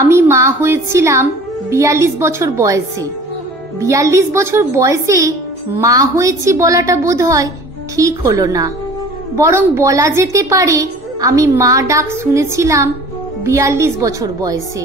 আমি মা হয়েছিলাম 42 বছর বয়সে। 42 বছর বয়সে মা হয়েছি বলাটা বোধহয় ঠিক হলো না, বরং বলা যেতে পারে আমি মা ডাক শুনেছিলাম 42 বছর বয়সে।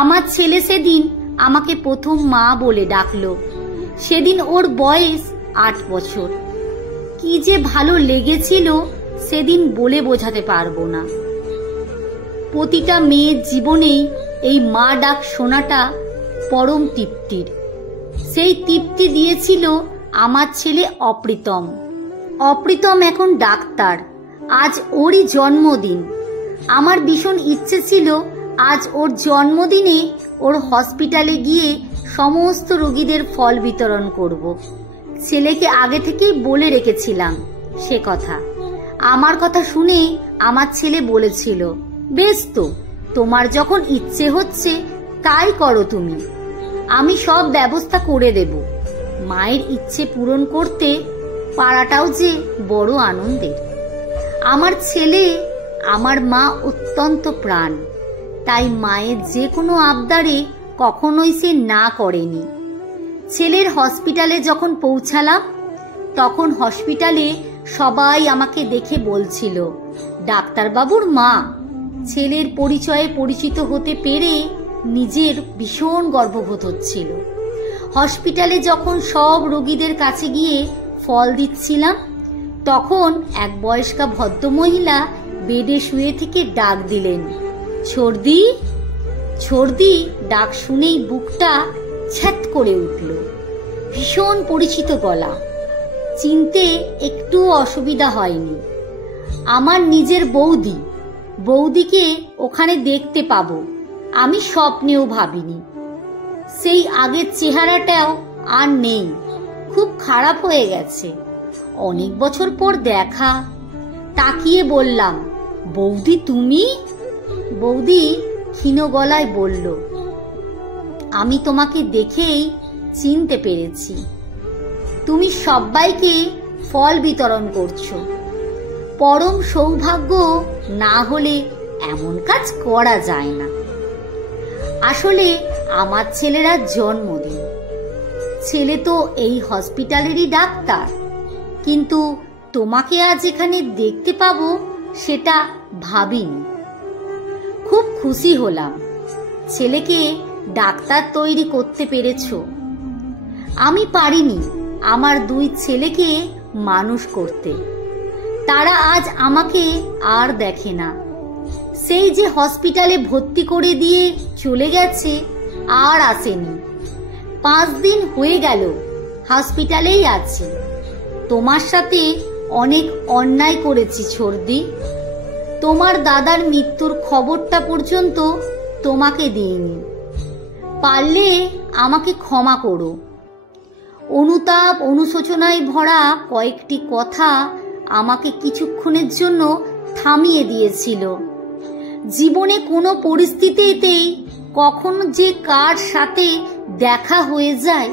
আমার ছেলে সেদিন আমাকে প্রথম মা বলে ডাকলো। সেদিন ওর বয়স 8 বছর। কি যে ভালো লেগেছিল সেদিন বলে বোঝাতে পারবো না। প্রতিটা মেয়ের জীবনেই এই মা ডাক শোনাটা পরম তৃপ্তির। সেই তৃপ্তি দিয়েছিল আমার ছেলে অপ্রিতম। অপ্রিতম এখন ডাক্তার। আজ ওরই জন্মদিন। আমার ভীষণ ইচ্ছে ছিল আজ ওর জন্মদিনে ওর হসপিটালে গিয়ে সমস্ত রোগীদের ফল বিতরণ করব। ছেলেকে আগে থেকেই বলে রেখেছিলাম সে কথা। আমার কথা শুনে আমার ছেলে বলেছিল, বেশ তো, তোমার যখন ইচ্ছে হচ্ছে তাই করো তুমি, আমি সব ব্যবস্থা করে দেব। মায়ের ইচ্ছে পূরণ করতে পারাটাও যে বড় আনন্দের। আমার ছেলে, আমার মা অত্যন্ত প্রাণ, তাই মায়ের যে কোনো আবদারে কখনোই সে না করেনি। ছেলের হসপিটালে যখন পৌঁছালাম তখন হসপিটালে সবাই আমাকে দেখে বলছিল, ডাক্তারবাবুর মা। ছেলের পরিচয়ে পরিচিত হতে পেরে নিজের ভীষণ গর্ববোধ হচ্ছিল। হসপিটালে যখন সব রোগীদের কাছে গিয়ে ফল দিচ্ছিলাম তখন এক বয়স্কা ভদ্রমহিলা বেডে শুয়ে থেকে ডাক দিলেন, ছর্দি। ছর্দি ডাক শুনেই বুকটা ছ্যাত করে উঠল। ভীষণ পরিচিত গলা, চিনতে একটু অসুবিধা হয়নি। আমার নিজের বৌদি। বৌদিকে ওখানে দেখতে পাবো আমি স্বপ্নেও ভাবিনি। সেই আগের চেহারাটাও আর নেই, খুব খারাপ হয়ে গেছে। অনেক বছর পর দেখা। তাকিয়ে বললাম, বৌদি তুমি? বৌদি ক্ষীণ গলায় বলল, আমি তোমাকে দেখেই চিনতে পেরেছি। তুমি সবাইকে ফল বিতরণ করছো। পরম সৌভাগ্য না হলে এমন কাজ করা যায় না। আসলে আমার ছেলেরা জন্মদিন। ছেলে তো এই হসপিটালেরই ডাক্তার, কিন্তু তোমাকে আজ এখানে দেখতে পাবো সেটা ভাবিনি। খুব খুশি হলাম ছেলেকে ডাক্তার তৈরি করতে পেরেছো। আমি পারিনি আমার 2 ছেলেকে মানুষ করতে। তারা আজ আমাকে আর দেখে না। সেই যে হসপিটালে ভর্তি করে দিয়ে চলে গেছে আর আসেনি। 5 দিন হয়ে গেল হসপিটালেই আছি। তোমার সাথে অনেক অন্যায় করেছি ছর্দি। তোমার দাদার মৃত্যুর খবরটা পর্যন্ত তোমাকে দিইনি। পারলে আমাকে ক্ষমা করো। অনুতাপ অনুশোচনায় ভরা কয়েকটি কথা আমাকে কিছুক্ষণের জন্য থামিয়ে দিয়েছিল। জীবনে কোনো পরিস্থিতিতেই কখন যে কার সাথে দেখা হয়ে যায়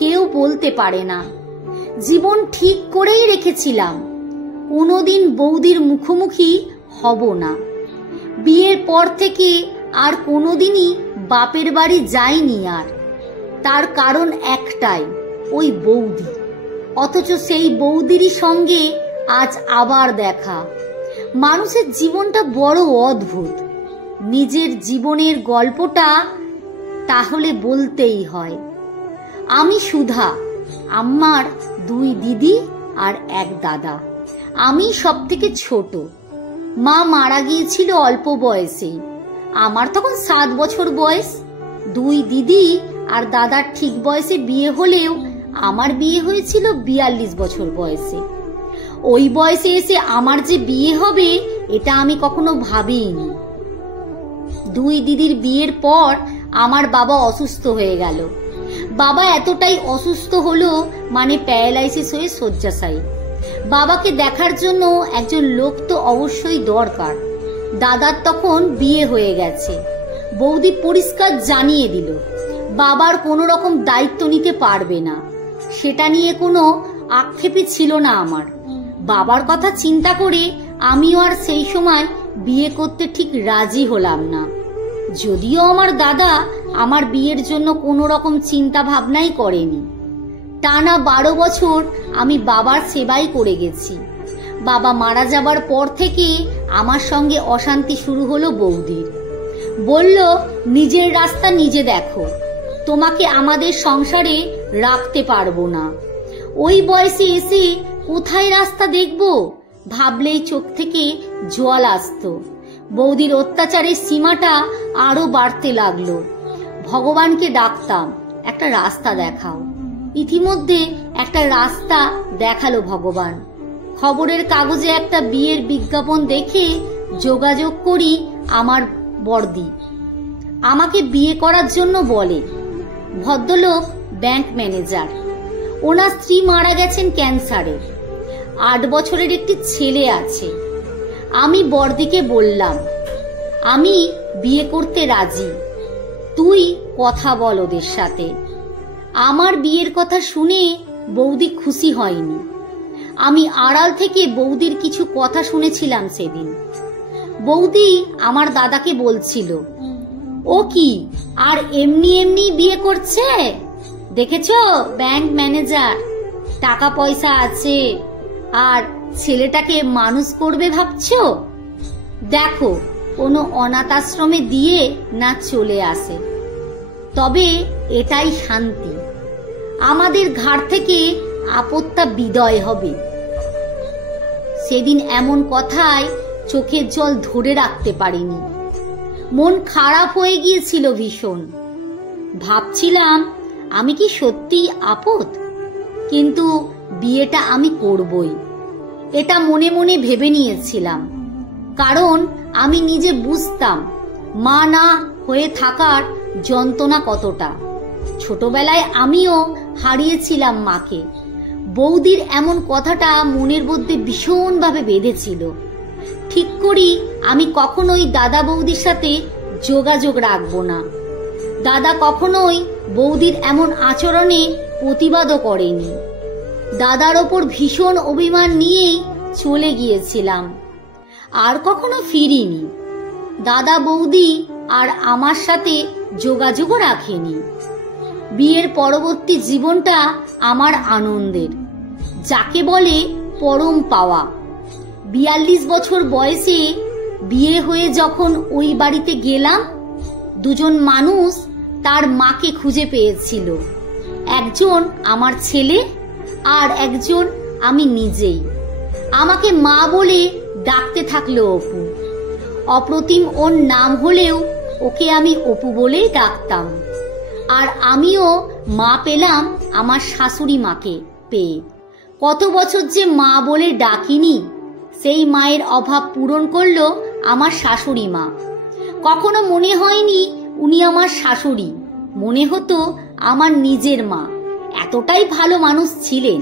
কেউ বলতে পারে না। জীবন ঠিক করেই রেখেছিলাম কোনোদিন বৌদির মুখোমুখি হব না। বিয়ের পর থেকে আর কোনোদিনই বাপের বাড়ি যাইনি আর। তার কারণ একটাই, ওই বৌদি। অথচ সেই বৌদিরই সঙ্গে আজ আবার দেখা। মানুষের জীবনটা বড় অদ্ভুত। নিজের জীবনের গল্পটা তাহলে বলতেই হয়। আমি সুধা, আমার 2 দিদি আর 1 দাদা। আমি সব থেকে ছোট। মা মারা গিয়েছিল অল্প বয়সেই। আমার তখন 7 বছর বয়স। 2 দিদি আর দাদার ঠিক বয়সে বিয়ে হলেও আমার বিয়ে হয়েছিল 42 বছর বয়সে। ওই বয়সে এসে আমার যে বিয়ে হবে এটা আমি কখনো ভাবিনি। 2 দিদির বিয়ের পর আমার বাবা অসুস্থ হয়ে গেল। বাবা এতটাই অসুস্থ হলো মানে প্যারালাইসিস হয়ে শয্যাশায়ী। বাবাকে দেখার জন্য একজন লোক তো অবশ্যই দরকার। দাদার তখন বিয়ে হয়ে গেছে। বৌদি পরিষ্কার জানিয়ে দিল বাবার কোনো রকম দায়িত্ব নিতে পারবে না। সেটা নিয়ে কোনো আক্ষেপই ছিল না আমার। বাবার কথা চিন্তা করে আমিও আর সেই সময় বিয়ে করতে ঠিক রাজি হলাম না। যদিও আমার দাদা আমার বিয়ের জন্য কোনো রকম চিন্তা ভাবনাই করেনি। টানা 12 বছর আমি বাবার সেবাই করে গেছি। বাবা মারা যাবার পর থেকে আমার সঙ্গে অশান্তি শুরু হলো বৌদির। বলল, নিজের রাস্তা নিজে দেখো, তোমাকে আমাদের সংসারে রাখতে পারবো না। ওই বয়সে এসে কোথায় রাস্তা দেখবো ভাবলেই চোখ থেকে জল আসতো। বৌদির অত্যাচারের সীমাটা আরো বাড়তে লাগলো। ভগবানকে ডাকতাম, একটা রাস্তা দেখাও। ইতিমধ্যে একটা রাস্তা দেখালো ভগবান। খবরের কাগজে একটা বিয়ের বিজ্ঞাপন দেখে যোগাযোগ করি আমার বড়দি। আমাকে বিয়ে করার জন্য বলে। ভদ্রলোক ব্যাংক ম্যানেজার। ওনার স্ত্রী মারা গেছেন ক্যান্সারে। 8 বছরের একটি ছেলে আছে। আমি বড়দিকে বললাম, আমি বিয়ে করতে রাজি, তুই কথা বল ওদের সাথে। আমার বিয়ের কথা শুনে বৌদি খুশি হয়নি। আমি আড়াল থেকে বৌদির কিছু কথা শুনেছিলাম সেদিন। বৌদি আমার দাদাকে বলছিল, ও কি আর এমনি এমনি বিয়ে করছে? দেখেছ, ব্যাংক ম্যানেজার, টাকা পয়সা আছে, আর ছেলেটাকে মানুষ করবে ভাবছো? দেখো কোনো অনাথ আশ্রমে দিয়ে না চলে আসে, তবে এটাই শান্তি। আমাদের ঘাড় থেকে আপদটা বিদায় হবে। সেদিন এমন কথায় চোখের জল ধরে রাখতে পারিনি। মন খারাপ হয়ে গিয়েছিল ভীষণ। ভাবছিলাম আমি কি সত্যি আপদ, কিন্তু বিয়েটা আমি করবই, এটা মনে মনে ভেবে নিয়েছিলাম। কারণ আমি নিজে বুঝতাম মা না হয়ে থাকার যন্ত্রণা কতটা। ছোটবেলায় আমিও হারিয়েছিলাম মাকে। বৌদির এমন কথাটা মনের মধ্যে ভীষণভাবে বেঁধেছিল। ঠিক করি আমি কখনোই দাদা বৌদির সাথে যোগাযোগ রাখবো না। দাদা কখনোই বৌদির এমন আচরণে প্রতিবাদও করেনি। দাদার ওপর ভীষণ অভিমান নিয়েই চলে গিয়েছিলাম, আর কখনো ফিরিনি। দাদা বৌদি আর আমার সাথে যোগাযোগও রাখেনি। বিয়ের পরবর্তী জীবনটা আমার আনন্দের, যাকে বলে পরম পাওয়া। 42 বছর বয়সে বিয়ে হয়ে যখন ওই বাড়িতে গেলাম, দুজন মানুষ তার মাকে খুঁজে পেয়েছিল। একজন আমার ছেলে, আর একজন আমি নিজেই। আমাকে মা বলে ডাকতে থাকলো অপু। অপ্রতিম ওর নাম হলেও ওকে আমি অপু বলেই ডাকতাম। আর আমিও মা পেলাম আমার শাশুড়ি মাকে পেয়ে। কত বছর যে মা বলে ডাকিনি, সেই মায়ের অভাব পূরণ করলো আমার শাশুড়ি মা। কখনো মনে হয়নি উনি আমার শাশুড়ি, মনে হতো আমার নিজের মা। এতটাই ভালো মানুষ ছিলেন।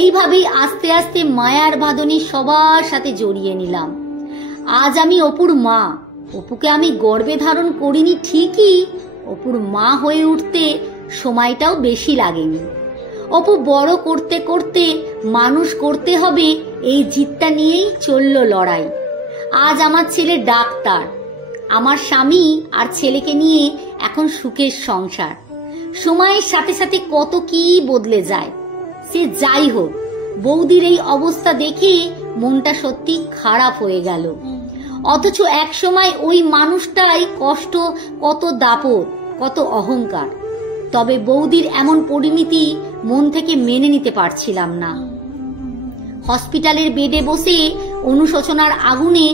এইভাবেই আস্তে আস্তে মায়ার বাঁধনে সবার সাথে জড়িয়ে নিলাম। আজ আমি অপুর মা। অপুকে আমি গর্ভে ধারণ করিনি ঠিকই, অপুর মা হয়ে উঠতে সময়টাও বেশি লাগেনি। অপু বড় করতে করতে মানুষ করতে হবে, এই জিতটা নিয়েই চলল লড়াই। আজ আমার ছেলে ডাক্তার। আমার স্বামী আর ছেলেকে নিয়ে এখন সুখের সংসার। সময়ের সাথে সাথে কত কি বদলে যায়। সে যাই হোক, বৌদির এই অবস্থা দেখে মনটা সত্যি খারাপ হয়ে গেল। অথচ এক সময় ওই মানুষটাই কষ্ট, কত দাপট, কত অহংকার। তবে বৌদির এমন পরিণতি মন থেকে মেনে নিতে পারছিলাম না। হসপিটালের বেডে বসে অনুশোচনার আগুনে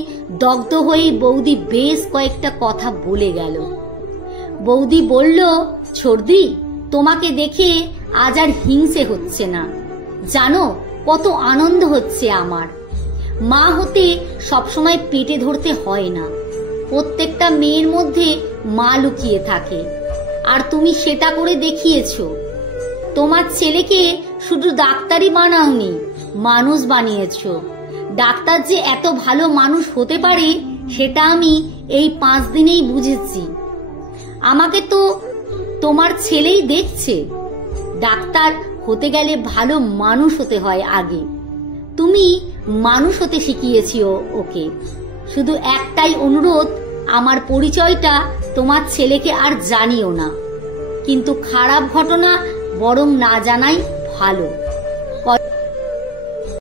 দগ্ধ হয়ে বৌদি বেশ কয়েকটা কথা বলে গেল। বৌদি বলল, ছোড়দি, তোমাকে দেখে আজ আর হিংসে হচ্ছে না। জানো কত আনন্দ হচ্ছে আমার। মা হতে সবসময় পেটে ধরতে হয় না। প্রত্যেকটা মেয়ের মধ্যে মা লুকিয়ে থাকে, আর তুমি সেটা করে দেখিয়েছো। তোমার ছেলেকে শুধু ডাক্তারই বানাওনি, মানুষ বানিয়েছো। ডাক্তার যে এত ভালো মানুষ হতে পারে সেটা আমি এই 5 দিনেই বুঝেছি। আমাকে তো তোমার ছেলেই দেখছে। ডাক্তার হতে গেলে ভালো মানুষ হতে হয় আগে। তুমি মানুষ হতে শিখিয়েছি ওকে। শুধু একটাই অনুরোধ, আমার পরিচয়টা তোমার ছেলেকে আর জানিও না, কিন্তু খারাপ ঘটনা বরং না জানাই ভালো।